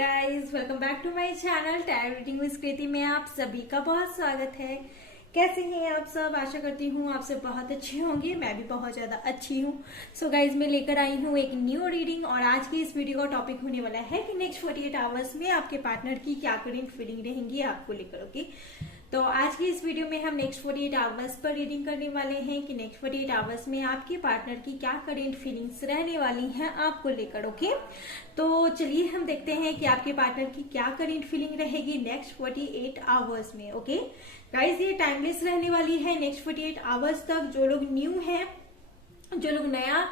Guys, welcome back to my channel tarot reading with Kriti में आप सभी का बहुत स्वागत है। कैसे हैं आप सब? आशा करती हूँ आप सब बहुत अच्छे होंगे। मैं भी बहुत ज्यादा अच्छी हूँ। सो गाइज, मैं लेकर आई हूँ एक न्यू रीडिंग और आज की इस वीडियो का टॉपिक होने वाला है कि नेक्स्ट 48 आवर्स में आपके पार्टनर की क्या करेंट फीलिंग रहेंगी आपको लेकर। ओके, तो आज की इस वीडियो में हम नेक्स्ट 48 आवर्स पर रीडिंग करने वाले हैं कि नेक्स्ट 48 आवर्स में आपके पार्टनर की क्या करेंट फीलिंग्स रहने वाली हैं आपको लेकर। ओके, तो चलिए हम देखते हैं कि आपके पार्टनर की क्या करेंट फीलिंग रहेगी नेक्स्ट 48 आवर्स में। ओके गाइस, ये टाइमलेस रहने वाली है नेक्स्ट 48 आवर्स तक। जो लोग न्यू हैं, जो लोग नया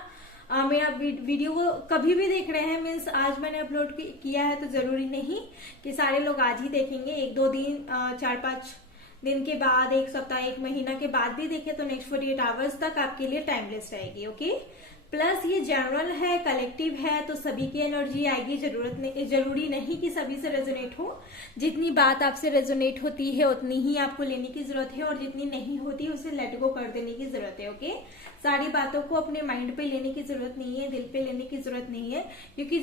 मेरा वीडियो को कभी भी देख रहे हैं, मीन्स आज मैंने अपलोड किया है, तो जरूरी नहीं कि सारे लोग आज ही देखेंगे। एक दो दिन, 4-5 दिन के बाद, एक सप्ताह, एक महीना के बाद भी देखे तो नेक्स्ट 48 आवर्स तक आपके लिए टाइमलेस रहेगी। ओके, प्लस ये जनरल है, कलेक्टिव है, तो सभी की एनर्जी आएगी। जरूरी नहीं कि सभी से रेजोनेट हो। जितनी बात आपसे रेजोनेट होती है उतनी ही आपको लेने की जरूरत है, और जितनी नहीं होती उसे लेट गो कर देने की जरूरत है। ओके, सारी बातों को अपने माइंड पे लेने की जरूरत नहीं है, दिल पे लेने की जरूरत नहीं है, क्योंकि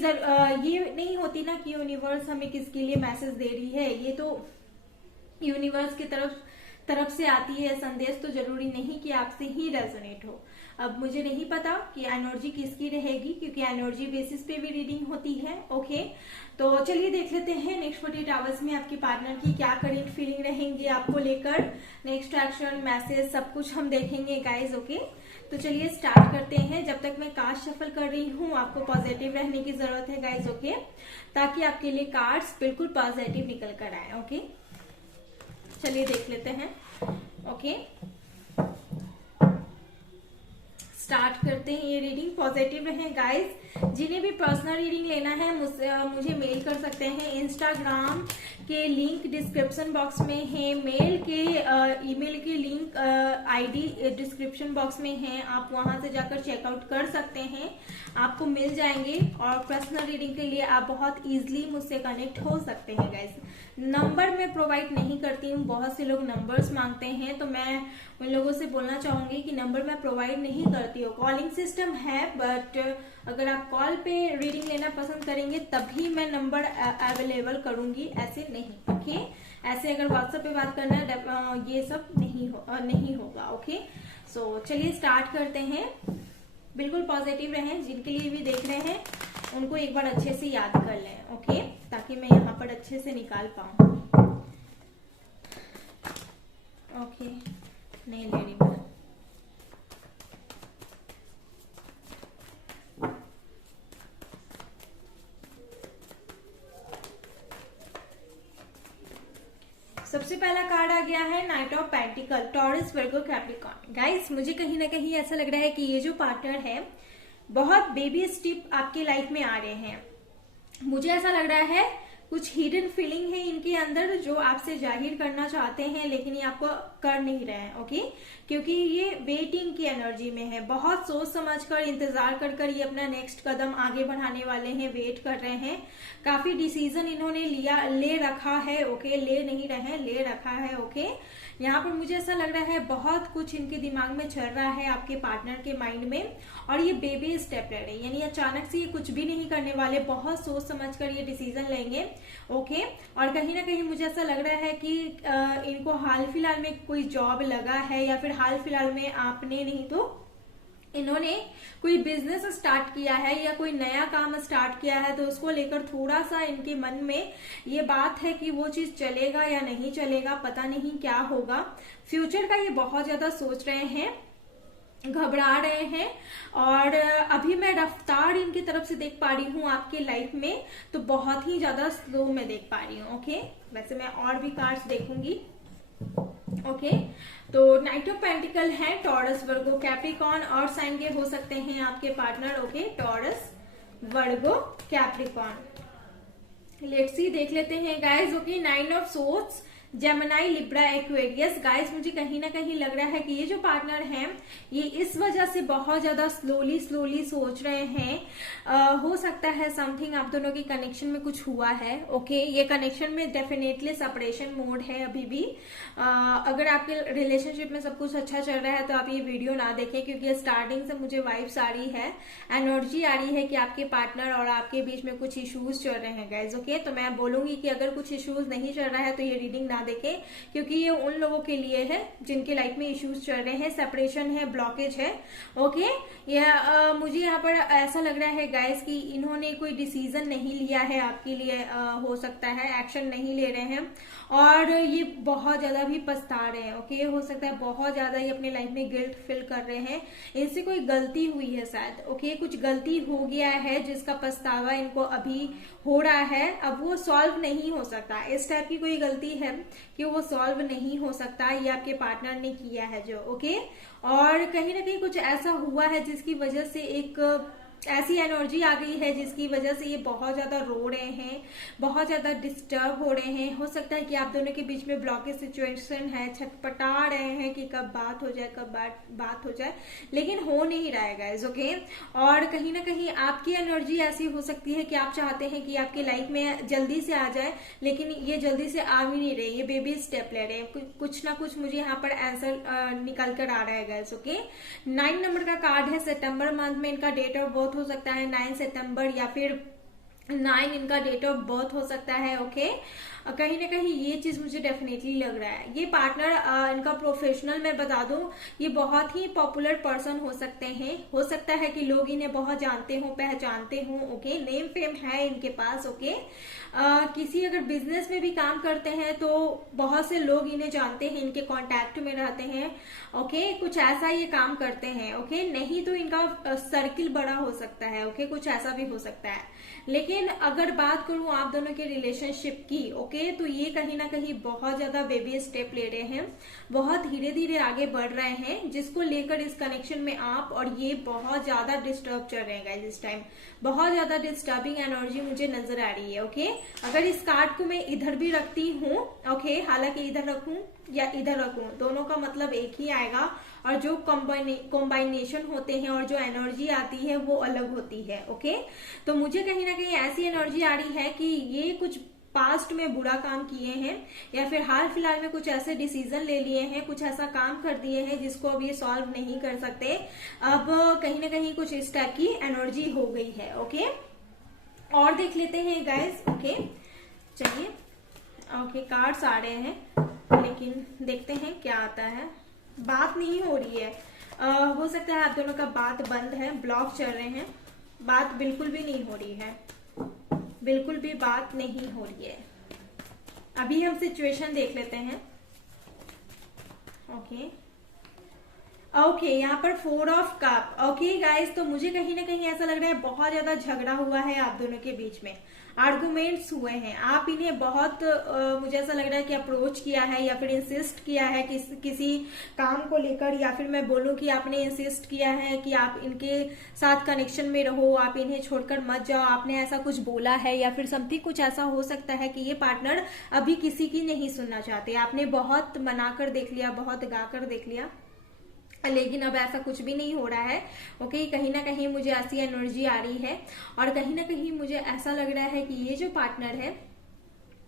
ये नहीं होती ना कि यूनिवर्स हमें किसके लिए मैसेज दे रही है। ये तो यूनिवर्स की तरफ से आती है संदेश, तो जरूरी नहीं कि आपसे ही रेजोनेट हो। अब मुझे नहीं पता कि एनर्जी किसकी रहेगी, क्योंकि एनर्जी बेसिस पे भी रीडिंग होती है। ओके, तो चलिए देख लेते हैं नेक्स्ट 48 आवर्स में आपके पार्टनर की क्या करेंट फीलिंग रहेंगी आपको लेकर। नेक्स्ट एक्शन, मैसेज, सब कुछ हम देखेंगे गाइज। ओके, तो चलिए स्टार्ट करते हैं। जब तक मैं कार्ड शफल कर रही हूँ, आपको पॉजिटिव रहने की जरूरत है गाइज। ओके, ताकि आपके लिए कार्ड्स बिल्कुल पॉजिटिव निकल कर आए। ओके, चलिए देख लेते हैं। ओके, स्टार्ट करते हैं। ये रीडिंग पॉजिटिव रहे गाइस। जिन्हें भी पर्सनल रीडिंग लेना है मुझे मेल कर सकते हैं। इंस्टाग्राम के लिंक डिस्क्रिप्शन बॉक्स में है, मेल के ईमेल के लिंक आईडी डिस्क्रिप्शन बॉक्स में है। आप वहां से जाकर चेकआउट कर सकते हैं, आपको मिल जाएंगे। और पर्सनल रीडिंग के लिए आप बहुत इजीली मुझसे कनेक्ट हो सकते हैं गाइस। नंबर मैं प्रोवाइड नहीं करती हूँ, बहुत से लोग नंबर्स मांगते हैं, तो मैं उन लोगों से बोलना चाहूंगी कि नंबर मैं प्रोवाइड नहीं करती हूँ। कॉलिंग सिस्टम है, बट अगर आप कॉल पे रीडिंग लेना पसंद करेंगे तभी मैं नंबर अवेलेबल करूंगी, ऐसे नहीं। ओके, ऐसे अगर व्हाट्सएप पे बात करना है, ये सब नहीं होगा। ओके, सो चलिए स्टार्ट करते हैं। बिल्कुल पॉजिटिव रहें। जिनके लिए भी देख रहे हैं उनको एक बार अच्छे से याद कर लें। ओके, ताकि मैं यहाँ पर अच्छे से निकाल पाऊं। ओके, नहीं ले रही मैं। सबसे पहला कार्ड आ गया है night of pentacle, taurus, Virgo, Capricorn. Guys, मुझे कहीं ना कहीं ऐसा लग रहा है कि ये जो पार्टनर है, बहुत बेबी स्टेप आपके लाइफ में आ रहे हैं। मुझे ऐसा लग रहा है कुछ हिडन फीलिंग है इनके अंदर जो आपसे जाहिर करना चाहते हैं, लेकिन ये आपको कर नहीं रहे हैं। ओके, क्योंकि ये वेटिंग की एनर्जी में है। बहुत सोच समझकर, इंतजार कर ये अपना नेक्स्ट कदम आगे बढ़ाने वाले हैं, वेट कर रहे हैं। काफी डिसीजन इन्होंने ले रखा है। ओके, ले नहीं रहे हैं, ले रखा है। ओके, यहाँ पर मुझे ऐसा लग रहा है बहुत कुछ इनके दिमाग में चल रहा है आपके पार्टनर के माइंड में, और ये बेबी स्टेप ले रहे हैं, यानी अचानक से ये कुछ भी नहीं करने वाले, बहुत सोच समझकर ये डिसीजन लेंगे। ओके, और कहीं ना कहीं मुझे ऐसा लग रहा है कि इनको हाल फिलहाल में कोई जॉब लगा है, या फिर हाल फिलहाल में आपने नहीं तो इन्होंने कोई बिजनेस स्टार्ट किया है या कोई नया काम स्टार्ट किया है, तो उसको लेकर थोड़ा सा इनके मन में ये बात है कि वो चीज चलेगा या नहीं चलेगा, पता नहीं क्या होगा। फ्यूचर का ये बहुत ज्यादा सोच रहे हैं, घबरा रहे हैं। और अभी मैं रफ्तार इनकी तरफ से देख पा रही हूँ आपके लाइफ में, तो बहुत ही ज्यादा स्लो में देख पा रही हूँ। ओके, वैसे मैं और भी कार्ड्स देखूंगी। ओके, तो नाइट ऑफ पेंटिकल है, टॉरस, वर्गो, कैप्रिकॉर्न और साइन के हो सकते हैं आपके partner. Okay, taurus, Virgo, Capricorn. Let's see, देख लेते हैं guys. Okay, 9 of swords, Gemini, Libra, Aquarius. Guys मुझे कहीं ना कहीं लग रहा है कि ये जो पार्टनर हैं ये इस वजह से बहुत ज्यादा स्लोली सोच रहे हैं। हो सकता है समथिंग आप दोनों के कनेक्शन में कुछ हुआ है। ओके, ये कनेक्शन में डेफिनेटली सेपरेशन मोड है अभी भी। अगर आपके रिलेशनशिप में सब कुछ अच्छा चल रहा है तो आप ये वीडियो ना देखें, क्योंकि स्टार्टिंग से मुझे वाइब्स आ रही है, एनर्जी आ रही है कि आपके पार्टनर और आपके बीच में कुछ इश्यूज चल रहे हैं गाइज। ओके, तो मैं बोलूंगी कि अगर कुछ इश्यूज नहीं चल रहा है तो ये रीडिंग ना देखें, क्योंकि ये उन लोगों के लिए है जिनके लाइफ में इश्यूज चल रहे हैं, सेपरेशन है, ब्लॉकेज है। ओके, मुझे यहाँ पर ऐसा लग रहा है गाइस कि इन्होंने कोई डिसीजन नहीं लिया है आपके लिए। हो सकता है एक्शन नहीं ले रहे हैं और ये बहुत ज्यादा भी पछता रहे हैं। ओके, हो सकता है बहुत ज्यादा ये अपने लाइफ में गिल्ट फील कर रहे हैं, इनसे कोई गलती हुई है शायद। ओके, कुछ गलती हो गया है जिसका पछतावा इनको अभी हो रहा है, अब वो सॉल्व नहीं हो सकता। इस टाइप की कोई गलती है कि वो सॉल्व नहीं हो सकता, ये आपके पार्टनर ने किया है जो। ओके, और कहीं ना कहीं कुछ ऐसा हुआ है जिसकी वजह से एक ऐसी एनर्जी आ गई है जिसकी वजह से ये बहुत ज्यादा रो रहे हैं, बहुत ज्यादा डिस्टर्ब हो रहे हैं। हो सकता है कि आप दोनों के बीच में ब्लॉकेज सिचुएशन है, छटपटा रहे हैं कि कब बात हो जाए, कब बात हो जाए, लेकिन हो नहीं रहा है गाइस। ओके, और कहीं ना कहीं आपकी एनर्जी ऐसी हो सकती है कि आप चाहते हैं कि आपके लाइफ में जल्दी से आ जाए, लेकिन ये जल्दी से आ भी नहीं रहे, ये बेबी स्टेप ले रहे हैं। कुछ ना कुछ मुझे यहाँ पर आंसर निकल कर आ रहा है गाइस। ओके, 9 नंबर का कार्ड है, सितंबर मंथ में इनका डेट ऑफ बर्थ हो सकता है 9 सितंबर, या फिर 9 इनका डेट ऑफ बर्थ हो सकता है। ओके, कहीं ना कहीं ये चीज मुझे डेफिनेटली लग रहा है। ये पार्टनर इनका प्रोफेशनल मैं बता दूं, ये बहुत ही पॉपुलर पर्सन हो सकते हैं। हो सकता है कि लोग इन्हें बहुत जानते हो, पहचानते हो। ओके, नेम फेम है इनके पास। ओके, किसी अगर बिजनेस में भी काम करते हैं तो बहुत से लोग इन्हें जानते हैं, इनके कांटेक्ट में रहते हैं। ओके, कुछ ऐसा ये काम करते हैं। ओके, नहीं तो इनका सर्किल बड़ा हो सकता है। ओके, कुछ ऐसा भी हो सकता है। लेकिन अगर बात करूं आप दोनों के रिलेशनशिप की, ओके, तो ये कहीं ना कहीं बहुत ज्यादा बेबी स्टेप ले रहे हैं, बहुत धीरे धीरे आगे बढ़ रहे हैं, जिसको लेकर इस कनेक्शन में आप और ये बहुत ज्यादा डिस्टर्ब चल रहे हैं गाइस। इस टाइम बहुत ज्यादा डिस्टर्बिंग एनर्जी मुझे नजर आ रही है। ओके, अगर इस कार्ड को मैं इधर भी रखती हूँ, ओके, हालांकि इधर रखूं या इधर रखूं, दोनों का मतलब एक ही आएगा, और जो कॉम्बाइनेशन होते हैं और जो एनर्जी आती है वो अलग होती है। ओके, तो मुझे कहीं ना कहीं ऐसी एनर्जी आ रही है कि ये कुछ पास्ट में बुरा काम किए हैं, या फिर हाल फिलहाल में कुछ ऐसे डिसीजन ले लिए हैं, कुछ ऐसा काम कर दिए हैं जिसको अब ये सॉल्व नहीं कर सकते। अब कहीं ना कहीं कुछ इस टाइप की एनर्जी हो गई है। ओके, और देख लेते हैं गाइस। ओके, चलिए। ओके, कार्ड्स आ रहे हैं, लेकिन देखते हैं क्या आता है। बात नहीं हो रही है। हो सकता है आप दोनों का बात बंद है, ब्लॉक चल रहे हैं, बात बिल्कुल भी नहीं हो रही है, बिल्कुल भी बात नहीं हो रही है। अभी हम सिचुएशन देख लेते हैं। ओके, ओके, यहाँ पर 4 ऑफ कप। ओके गाइस, तो मुझे कहीं ना कहीं ऐसा लग रहा है बहुत ज्यादा झगड़ा हुआ है आप दोनों के बीच में, आर्गुमेंट्स हुए हैं। आप इन्हें बहुत मुझे ऐसा लग रहा है कि अप्रोच किया है या फिर इंसिस्ट किया है किसी काम को लेकर, या फिर मैं बोलूं कि आपने इंसिस्ट किया है कि आप इनके साथ कनेक्शन में रहो, आप इन्हें छोड़कर मत जाओ, आपने ऐसा कुछ बोला है, या फिर समथिंग कुछ ऐसा हो सकता है कि ये पार्टनर अभी किसी की नहीं सुनना चाहते। आपने बहुत मनाकर देख लिया, बहुत गाकर देख लिया, लेकिन अब ऐसा कुछ भी नहीं हो रहा है। ओके, कहीं ना कहीं मुझे ऐसी एनर्जी आ रही है, और कहीं ना कहीं मुझे ऐसा लग रहा है कि ये जो पार्टनर है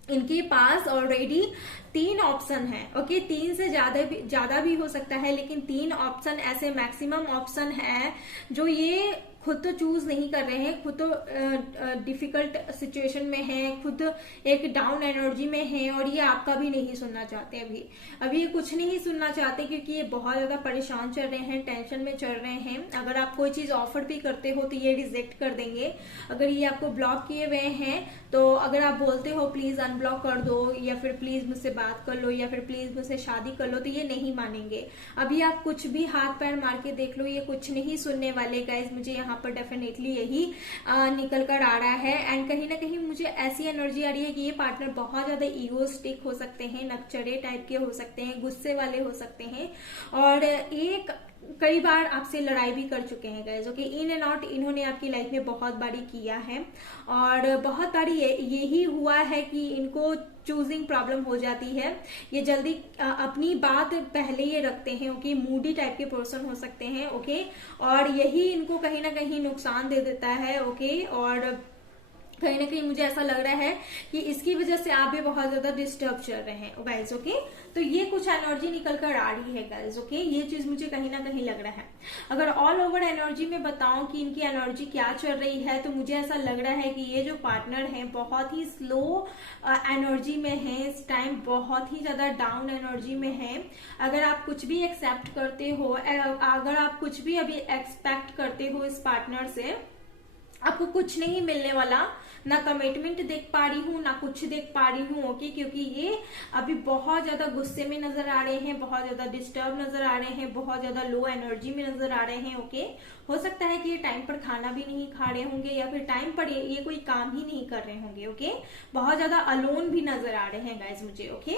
इनके पास ऑलरेडी 3 ऑप्शन है। ओके, 3 से ज्यादा भी हो सकता है, लेकिन 3 ऑप्शन ऐसे मैक्सिमम ऑप्शन है जो ये खुद तो चूज नहीं कर रहे हैं, खुद तो डिफिकल्ट सिचुएशन में है, खुद एक डाउन एनर्जी में है, और ये आपका भी नहीं सुनना चाहते। अभी ये कुछ नहीं सुनना चाहते, क्योंकि ये बहुत ज्यादा परेशान चल रहे हैं, टेंशन में चल रहे हैं। अगर आप कोई चीज ऑफर भी करते हो तो ये रिजेक्ट कर देंगे। अगर ये आपको ब्लॉक किए हुए हैं तो अगर आप बोलते हो प्लीज अनब्लॉक कर दो, या फिर प्लीज मुझसे बात कर लो, या फिर प्लीज मुझसे शादी कर लो, तो ये नहीं मानेंगे। अभी आप कुछ भी हाथ पैर मार के देख लो, ये कुछ नहीं सुनने वाले गाइज। मुझे यहाँ पर डेफिनेटली यही निकल कर आ रहा है। एंड कहीं ना कहीं मुझे ऐसी एनर्जी आ रही है कि ये पार्टनर बहुत ज्यादा ईगोस्टिक हो सकते हैं, नकचरे टाइप के हो सकते हैं, गुस्से वाले हो सकते हैं, और एक कई बार आपसे लड़ाई भी कर चुके हैं guys. Okay, in and out इन्होंने आपकी लाइफ में बहुत बारी किया है और बहुत बारी यही हुआ है कि इनको चूजिंग प्रॉब्लम हो जाती है। ये जल्दी अपनी बात पहले ये रखते हैं। ओके, मूडी टाइप के पर्सन हो सकते हैं। ओके, और यही इनको कहीं ना कहीं नुकसान दे देता है। ओके, और कहीं ना कहीं मुझे ऐसा लग रहा है कि इसकी वजह से आप भी बहुत ज्यादा डिस्टर्ब चल रहे हैं गाइज। ओके, तो ये कुछ एनर्जी निकल कर आ रही है गाइज। ओके, ये चीज मुझे कहीं ना कहीं लग रहा है। अगर ऑल ओवर एनर्जी में बताऊं कि इनकी एनर्जी क्या चल रही है, तो मुझे ऐसा लग रहा है कि ये जो पार्टनर है बहुत ही स्लो एनर्जी में है इस टाइम, बहुत ही ज्यादा डाउन एनर्जी में है। अगर आप कुछ भी एक्सेप्ट करते हो, अगर आप कुछ भी अभी एक्सपेक्ट करते हो इस पार्टनर से, आपको कुछ नहीं मिलने वाला। ना कमिटमेंट देख पा रही हूँ, ना कुछ देख पा रही हूँ। ओके, क्योंकि ये अभी बहुत ज्यादा गुस्से में नजर आ रहे हैं, बहुत ज्यादा डिस्टर्ब नजर आ रहे हैं, बहुत ज्यादा लो एनर्जी में नजर आ रहे हैं। ओके, हो सकता है कि ये टाइम पर खाना भी नहीं खा रहे होंगे या फिर टाइम पर ये कोई काम ही नहीं कर रहे होंगे। ओके, बहुत ज्यादा अलोन भी नजर आ रहे हैं गाइज मुझे। ओके,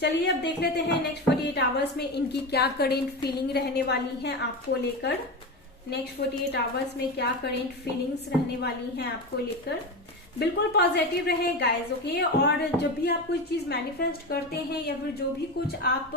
चलिए अब देख लेते हैं नेक्स्ट 48 आवर्स में इनकी क्या करेंट फीलिंग रहने वाली है आपको लेकर। नेक्स्ट 48 आवर्स में क्या करेंट फीलिंग्स रहने वाली हैं आपको लेकर। बिल्कुल पॉजिटिव रहे गाइज। ओके, और जब भी आप कोई चीज मैनिफेस्ट करते हैं या फिर जो भी कुछ आप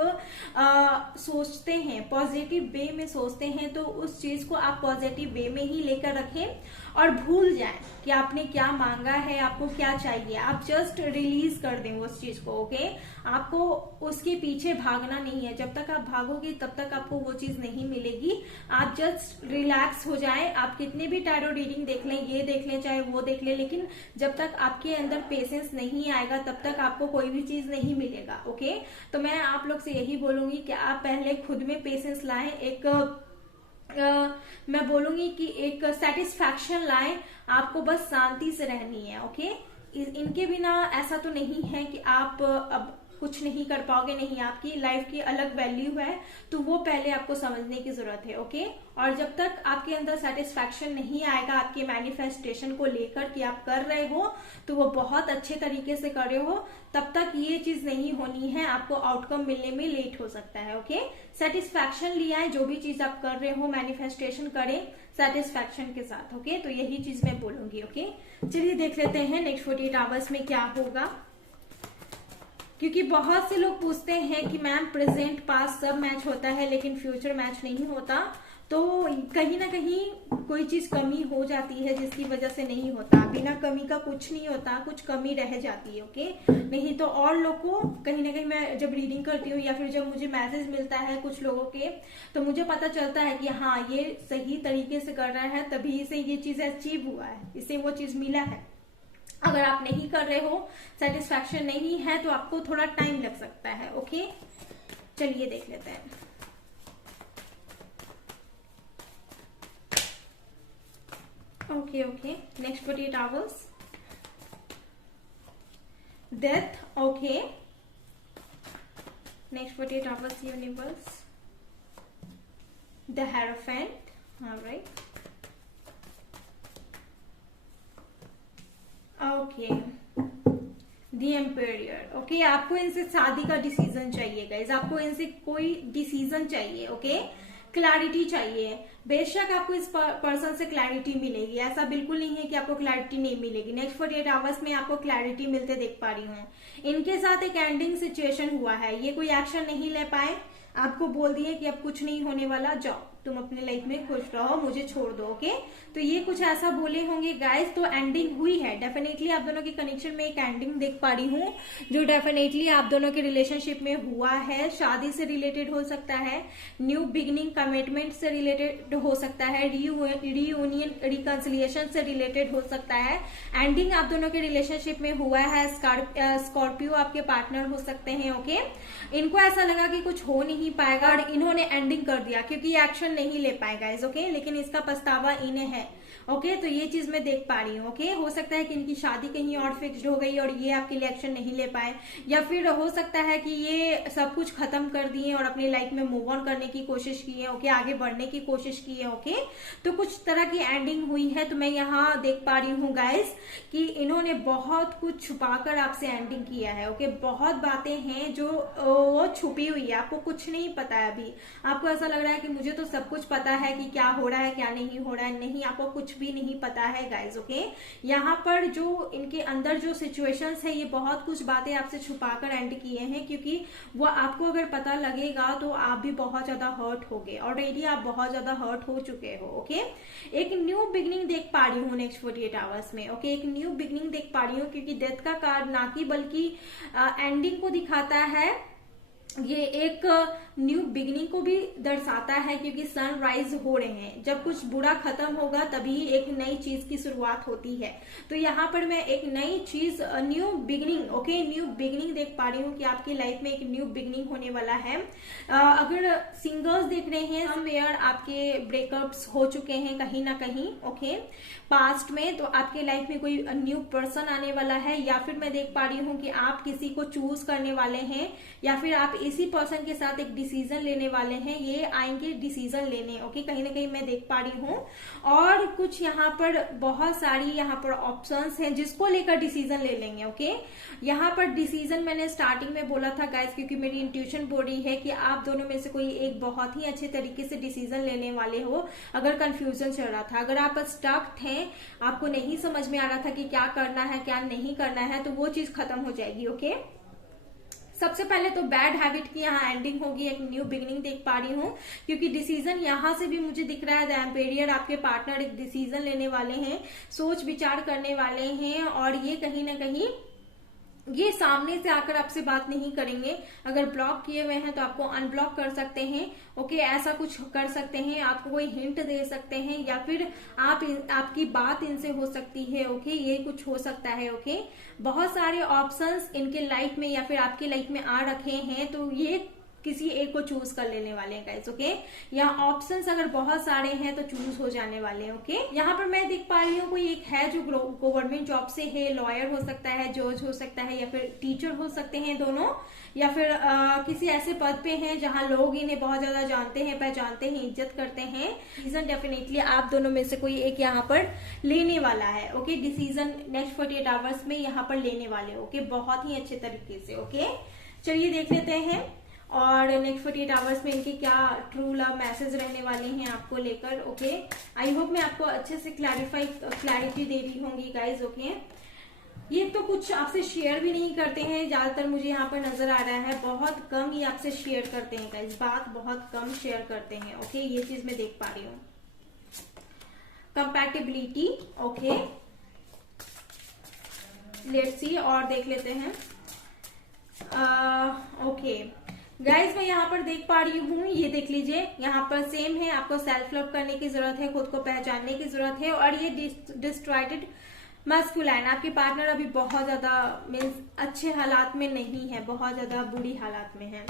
सोचते हैं पॉजिटिव वे में सोचते हैं, तो उस चीज को आप पॉजिटिव वे में ही लेकर रखें और भूल जाएं कि आपने क्या मांगा है, आपको क्या चाहिए। आप जस्ट रिलीज कर दें उस चीज को। ओके, आपको उसके पीछे भागना नहीं है। जब तक आप भागोगे तब तक आपको वो चीज नहीं मिलेगी। आप जस्ट रिलैक्स हो जाएं। आप कितने भी टैरो रीडिंग देख लें, ये देख लें, चाहे वो देख लें, लेकिन जब तक आपके अंदर पेशेंस नहीं आएगा तब तक आपको कोई भी चीज नहीं मिलेगा। ओके, तो मैं आप लोग से यही बोलूंगी कि आप पहले खुद में पेशेंस लाएं, एक मैं बोलूंगी कि एक सेटिस्फैक्शन लाएं। आपको बस शांति से रहनी है। ओके, इनके बिना ऐसा तो नहीं है कि आप अब कुछ नहीं कर पाओगे। नहीं, आपकी लाइफ की अलग वैल्यू है, तो वो पहले आपको समझने की जरूरत है। ओके, और जब तक आपके अंदर सेटिस्फैक्शन नहीं आएगा आपके मैनिफेस्टेशन को लेकर कि आप कर रहे हो तो वो बहुत अच्छे तरीके से कर रहे हो, तब तक ये चीज नहीं होनी है। आपको आउटकम मिलने में लेट हो सकता है। ओके, सेटिस्फैक्शन लिया है, जो भी चीज आप कर रहे हो मैनिफेस्टेशन करें सेटिस्फैक्शन के साथ। ओके, तो यही चीज मैं बोलूंगी। ओके, चलिए देख लेते हैं नेक्स्ट 48 आवर्स में क्या होगा। क्योंकि बहुत से लोग पूछते हैं कि मैम प्रेजेंट पास्ट सब मैच होता है लेकिन फ्यूचर मैच नहीं होता, तो कहीं ना कहीं कोई चीज कमी हो जाती है जिसकी वजह से नहीं होता। बिना कमी का कुछ नहीं होता, कुछ कमी रह जाती है। ओके, नहीं तो और लोग को कहीं ना कहीं मैं जब रीडिंग करती हूँ या फिर जब मुझे मैसेज मिलता है कुछ लोगों के, तो मुझे पता चलता है कि हाँ ये सही तरीके से कर रहा है, तभी इसे ये चीज अचीव हुआ है, इसे वो चीज मिला है। अगर आप नहीं कर रहे हो, सेटिस्फैक्शन नहीं है, तो आपको थोड़ा टाइम लग सकता है। ओके, चलिए देख लेते हैं। Okay, next 48 hours. Death. Okay, next 48 hours universe. The hierophant. Alright, okay, the Imperial. Okay, आपको इनसे शादी का डिसीजन चाहिए गाइज, आपको इनसे कोई डिसीजन चाहिए। ओके, क्लैरिटी चाहिए। बेशक आपको इस पर्सन से क्लैरिटी मिलेगी, ऐसा बिल्कुल नहीं है कि आपको क्लैरिटी नहीं मिलेगी। नेक्स्ट 48 आवर्स में आपको क्लैरिटी मिलते देख पा रही हूँ। इनके साथ एक एंडिंग सिचुएशन हुआ है, ये कोई एक्शन नहीं ले पाए, आपको बोल दिए कि अब कुछ नहीं होने वाला, जाओ तुम अपने लाइफ में खुश रहो, मुझे छोड़ दो। ओके, तो ये कुछ ऐसा बोले होंगे गाइस। तो एंडिंग हुई है डेफिनेटली, आप दोनों के कनेक्शन में एक एंडिंग देख पा रही हूँ जो डेफिनेटली आप दोनों के रिलेशनशिप में हुआ है। शादी से रिलेटेड हो सकता है, न्यू बिगिनिंग कमिटमेंट से रिलेटेड हो सकता है, रीयूनियन रिकंसिलिएशन से रिलेटेड हो सकता है। एंडिंग आप दोनों के रिलेशनशिप में हुआ है। स्कॉर्पियो आपके पार्टनर हो सकते हैं। ओके, इनको ऐसा लगा कि कुछ हो नहीं पाएगा और इन्होंने एंडिंग कर दिया क्योंकि एक्शन नहीं ले पाएगा। ओके, लेकिन इसका पछतावा इन्हें है। ओके, तो ये चीज मैं देख पा रही हूँ। ओके, हो सकता है कि इनकी शादी कहीं और फिक्स्ड हो गई और ये आपके लिए एक्शन नहीं ले पाए, या फिर हो सकता है कि ये सब कुछ खत्म कर दिए और अपनी लाइफ में मूव ऑन करने की कोशिश की है। ओके, आगे बढ़ने की कोशिश की है। ओके, तो कुछ तरह की एंडिंग हुई है। तो मैं यहाँ देख पा रही हूँ गाइस कि इन्होंने बहुत कुछ छुपाकर आपसे एंडिंग किया है। ओके, बहुत बातें हैं जो वो छुपी हुई है, आपको कुछ नहीं पता है। अभी आपको ऐसा लग रहा है कि मुझे तो सब कुछ पता है कि क्या हो रहा है क्या नहीं हो रहा है। नहीं, आपको कुछ भी नहीं पता है गाइज। ओके, यहाँ पर जो इनके अंदर जो सिचुएशंस है, ये बहुत कुछ बातें आपसे छुपाकर एंड किए हैं, क्योंकि वो आपको अगर पता लगेगा तो आप भी बहुत ज्यादा हर्ट होगे। ऑलरेडी आप बहुत ज्यादा हर्ट हो चुके हो। ओके, एक न्यू बिगनिंग देख पा रही हूँ नेक्स्ट 48 आवर्स में। ओके, एक न्यू बिगनिंग देख पा रही हूँ, क्योंकि डेथ का कार्ड ना कि बल्कि एंडिंग को दिखाता है, ये एक न्यू बिगनिंग को भी दर्शाता है, क्योंकि सनराइज हो रहे हैं। जब कुछ बुरा खत्म होगा तभी एक नई चीज की शुरुआत होती है। तो यहाँ पर मैं एक नई चीज, new beginning, okay, new beginning देख पा रही हूँ कि आपकी लाइफ में एक न्यू बिगनिंग होने वाला है। अगर सिंगर्स देख रहे हैं, समवेयर आपके ब्रेकअप्स हो चुके हैं कहीं ना कहीं, ओके, पास्ट में, तो आपके लाइफ में कोई न्यू पर्सन आने वाला है, या फिर मैं देख पा रही हूँ कि आप किसी को चूज करने वाले हैं, या फिर आप इसी पर्सन के साथ एक डिसीजन लेने वाले हैं। ये आएंगे डिसीजन लेने। ओके, कहीं ना कहीं मैं देख पा रही हूँ। और कुछ यहाँ पर बहुत सारी यहाँ पर ऑप्शंस हैं जिसको लेकर डिसीजन ले लेंगे। ओके, यहाँ पर डिसीजन मैंने स्टार्टिंग में बोला था गाइस, क्योंकि मेरी इंट्यूशन बोल रही है कि आप दोनों में से कोई एक बहुत ही अच्छे तरीके से डिसीजन लेने वाले हो। अगर कंफ्यूजन चल रहा था, अगर आप स्टक थे, आपको नहीं समझ में आ रहा था कि क्या करना है क्या नहीं करना है, तो वो चीज खत्म हो जाएगी। ओके, सबसे पहले तो बैड हैबिट की यहाँ एंडिंग होगी, एक न्यू बिगिनिंग देख पा रही हूँ, क्योंकि डिसीजन यहाँ से भी मुझे दिख रहा है। द एम्पेरियर, आपके पार्टनर एक डिसीजन लेने वाले हैं, सोच विचार करने वाले हैं, और ये कहीं ना कहीं ये सामने से आकर आपसे बात नहीं करेंगे। अगर ब्लॉक किए हुए हैं तो आपको अनब्लॉक कर सकते हैं। ओके, ऐसा कुछ कर सकते हैं, आपको कोई हिंट दे सकते हैं, या फिर आपकी बात इनसे हो सकती है। ओके, ये कुछ हो सकता है। ओके, बहुत सारे ऑप्शंस इनके लाइफ में या फिर आपके लाइफ में आ रखे हैं, तो ये किसी एक को चूज कर लेने वाले हैं गाइस। ओके, यहाँ ऑप्शंस अगर बहुत सारे हैं तो चूज हो जाने वाले हैं। ओके, यहाँ पर मैं देख पा रही हूँ कोई एक है जो गवर्नमेंट जॉब से है, लॉयर हो सकता है, जज हो सकता है, या फिर टीचर हो सकते हैं दोनों, या फिर किसी ऐसे पद पे हैं जहाँ लोग इन्हें बहुत ज्यादा जानते हैं, पहचानते हैं, इज्जत करते हैं। डिसीजन डेफिनेटली आप दोनों में से कोई एक यहाँ पर लेने वाला है। ओके, डिसीजन नेक्स्ट 48 आवर्स में यहाँ पर लेने वाले। ओके, बहुत ही अच्छे तरीके से। ओके, चलिए देख लेते हैं और नेक्स्ट 48 आवर्स में इनके क्या ट्रू लव मैसेज रहने वाले हैं आपको लेकर। ओके, आई होप मैं आपको अच्छे से क्लैरिटी दे रही होंगी गाइज। ओके, ये तो कुछ आपसे शेयर भी नहीं करते हैं, ज्यादातर मुझे यहाँ पर नजर आ रहा है, बहुत कम ही आपसे शेयर करते हैं गाइज, बात बहुत कम शेयर करते हैं। ओके, ये चीज मैं देख पा रही हूँ। कंपैटिबिलिटी, ओके, लेट्स सी और देख लेते हैं। ओके गाइज, मैं यहाँ पर देख पा रही हूँ, ये देख लीजिए, यहाँ पर सेम है, आपको सेल्फ लव करने की जरूरत है, खुद को पहचानने की जरूरत है। और ये डिस्ट्रॉयटेड मस्कुलाइन, आपके पार्टनर अभी बहुत ज्यादा मीन्स अच्छे हालात में नहीं है, बहुत ज्यादा बुरी हालात में है।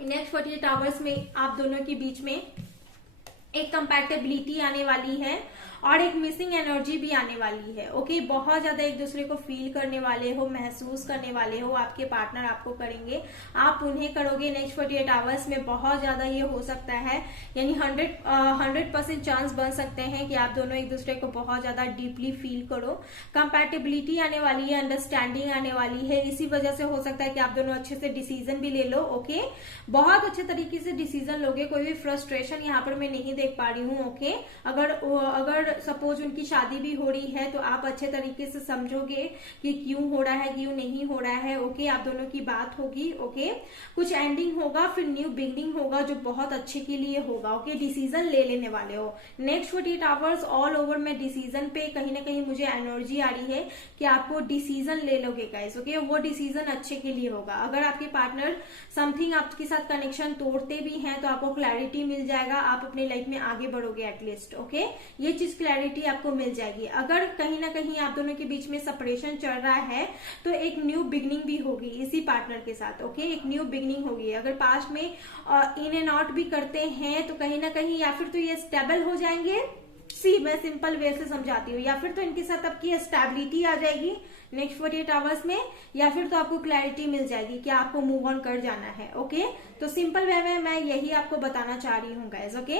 नेक्स्ट 48 आवर्स में आप दोनों के बीच में एक कंपैटिबिलिटी आने वाली है और एक मिसिंग एनर्जी भी आने वाली है। ओके, बहुत ज्यादा एक दूसरे को फील करने वाले हो, महसूस करने वाले हो, आपके पार्टनर आपको करेंगे, आप उन्हें करोगे। नेक्स्ट 48 आवर्स में बहुत ज्यादा ये हो सकता है, यानी 100% चांस बन सकते हैं कि आप दोनों एक दूसरे को बहुत ज्यादा डीपली फील करो। कंपैटिबिलिटी आने वाली है, अंडरस्टैंडिंग आने वाली है, इसी वजह से हो सकता है कि आप दोनों अच्छे से डिसीजन भी ले लो। ओके, बहुत अच्छे तरीके से डिसीजन लोगे, कोई भी फ्रस्ट्रेशन यहाँ पर मैं नहीं देख पा रही हूँ। ओके, अगर सपोज उनकी शादी भी हो रही है तो आप अच्छे तरीके से समझोगे कि क्यों हो रहा है, क्यों नहीं हो रहा है। ओके, आप दोनों की बात होगी। ओके, कुछ एंडिंग होगा, फिर न्यू बिगिनिंग होगा जो बहुत अच्छे के लिए होगा। ओके, डिसीजन ले लेने वाले हो। नेक्स्ट 48 आवर्स ऑल ओवर में डिसीजन पे कहीं ना कहीं मुझे एनर्जी आ रही है कि आपको डिसीजन ले लोगे गाइस। ओके, वो डिसीजन अच्छे के लिए होगा। अगर आपके पार्टनर समथिंग आपके साथ कनेक्शन तोड़ते भी हैं तो आपको क्लैरिटी मिल जाएगा, आप अपनी लाइफ में आगे बढ़ोगे एटलीस्ट। ओके, ये चीज क्लैरिटी आपको मिल जाएगी। अगर कहीं ना कहीं आप दोनों के बीच में सेपरेशन चल रहा है तो एक न्यू बिगनिंग भी होगी इसी पार्टनर के साथ। ओके, एक न्यू बिगनिंग होगी। अगर पास्ट में इन एंड आउट भी करते हैं तो कहीं ना कहीं या फिर तो ये स्टेबल हो जाएंगे, सी मैं सिंपल वे से समझाती हूँ, या फिर तो इनके साथ आपकी स्टेबिलिटी आ जाएगी नेक्स्ट 48 आवर्स में, या फिर तो आपको क्लैरिटी मिल जाएगी कि आपको मूव ऑन कर जाना है। ओके, तो सिंपल वे में मैं यही आपको बताना चाह रही हूँ गाइज। ओके,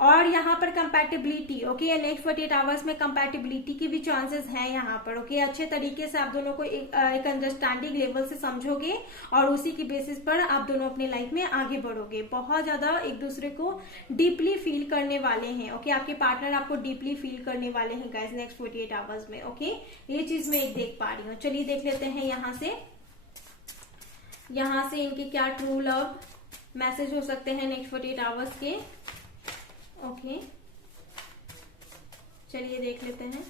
और यहाँ पर कंपैटिबिलिटी, ओके, नेक्स्ट 48 आवर्स में कंपैटिबिलिटी की भी चांसेस हैं यहाँ पर। ओके, अच्छे तरीके से आप दोनों को एक अंडरस्टैंडिंग लेवल से समझोगे और उसी की बेसिस पर आप दोनों अपनी लाइफ में आगे बढ़ोगे। बहुत ज्यादा एक दूसरे को डीपली फील करने वाले हैं। ओके, आपके पार्टनर आपको डीपली फील करने वाले हैं गाइज नेक्स्ट 48 आवर्स में। ओके, ये चीज मैं एक देख पा रही हूँ। चलिए देख लेते हैं यहाँ से इनके क्या ट्रू लव मैसेज हो सकते हैं नेक्स्ट 48 आवर्स के। ओके, चलिए देख लेते हैं।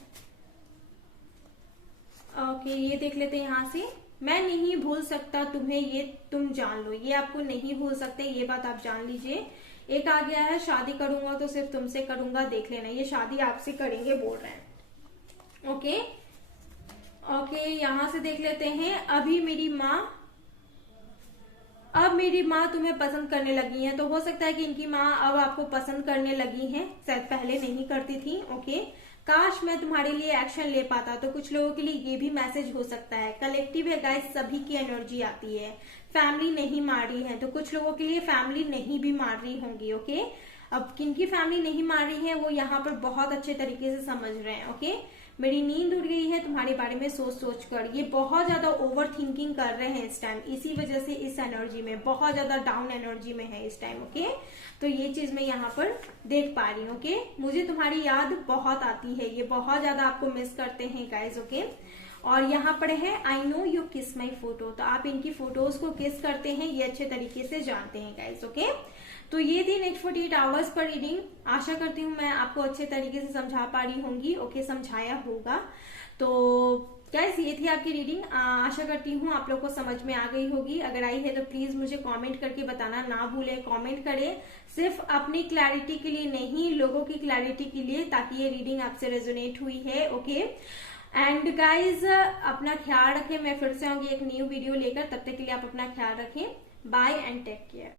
ओके, ये देख लेते हैं यहाँ से, मैं नहीं भूल सकता तुम्हें, ये तुम जान लो। ये आपको नहीं भूल सकते, ये बात आप जान लीजिए। एक आ गया है, शादी करूंगा तो सिर्फ तुमसे करूंगा, देख लेना। ये शादी आपसे करेंगे बोल रहे हैं। ओके ओके, यहां से देख लेते हैं। अब मेरी माँ तुम्हें पसंद करने लगी है, तो हो सकता है कि इनकी माँ अब आपको पसंद करने लगी है, शायद पहले नहीं करती थी। ओके, काश मैं तुम्हारे लिए एक्शन ले पाता, तो कुछ लोगों के लिए ये भी मैसेज हो सकता है। कलेक्टिव है गाइस, सभी की एनर्जी आती है। फैमिली नहीं मार रही है, तो कुछ लोगों के लिए फैमिली नहीं भी मार रही होंगी। ओके, अब किनकी फैमिली नहीं मार रही है वो यहाँ पर बहुत अच्छे तरीके से समझ रहे हैं। ओके, मेरी नींद उड़ गई है तुम्हारे बारे में सोच कर। ये बहुत ज्यादा ओवर थिंकिंग कर रहे हैं इस टाइम, इसी वजह से इस एनर्जी में बहुत ज्यादा डाउन एनर्जी में है इस टाइम। ओके, तो ये चीज मैं यहाँ पर देख पा रही हूँ। ओके, मुझे तुम्हारी याद बहुत आती है, ये बहुत ज्यादा आपको मिस करते हैं गाइज। ओके, और यहाँ पर है आई नो यू किस माई फोटो, तो आप इनकी फोटोज को किस करते हैं ये अच्छे तरीके से जानते हैं गाइज। ओके, तो ये थी नेक्स्ट 48 आवर्स पर रीडिंग। आशा करती हूँ मैं आपको अच्छे तरीके से समझा पा रही होंगी। ओके, समझाया होगा। तो गाइस ये थी आपकी रीडिंग। आशा करती हूँ आप लोग को समझ में आ गई होगी। अगर आई है तो प्लीज मुझे कमेंट करके बताना ना भूले। कमेंट करें सिर्फ अपनी क्लैरिटी के लिए नहीं, लोगों की क्लैरिटी के लिए, ताकि ये रीडिंग आपसे रेजोनेट हुई है। ओके, एंड गाइज अपना ख्याल रखें। मैं फिर से आऊंगी एक न्यू वीडियो लेकर, तब तक के लिए आप अपना ख्याल रखें। Bye and take care.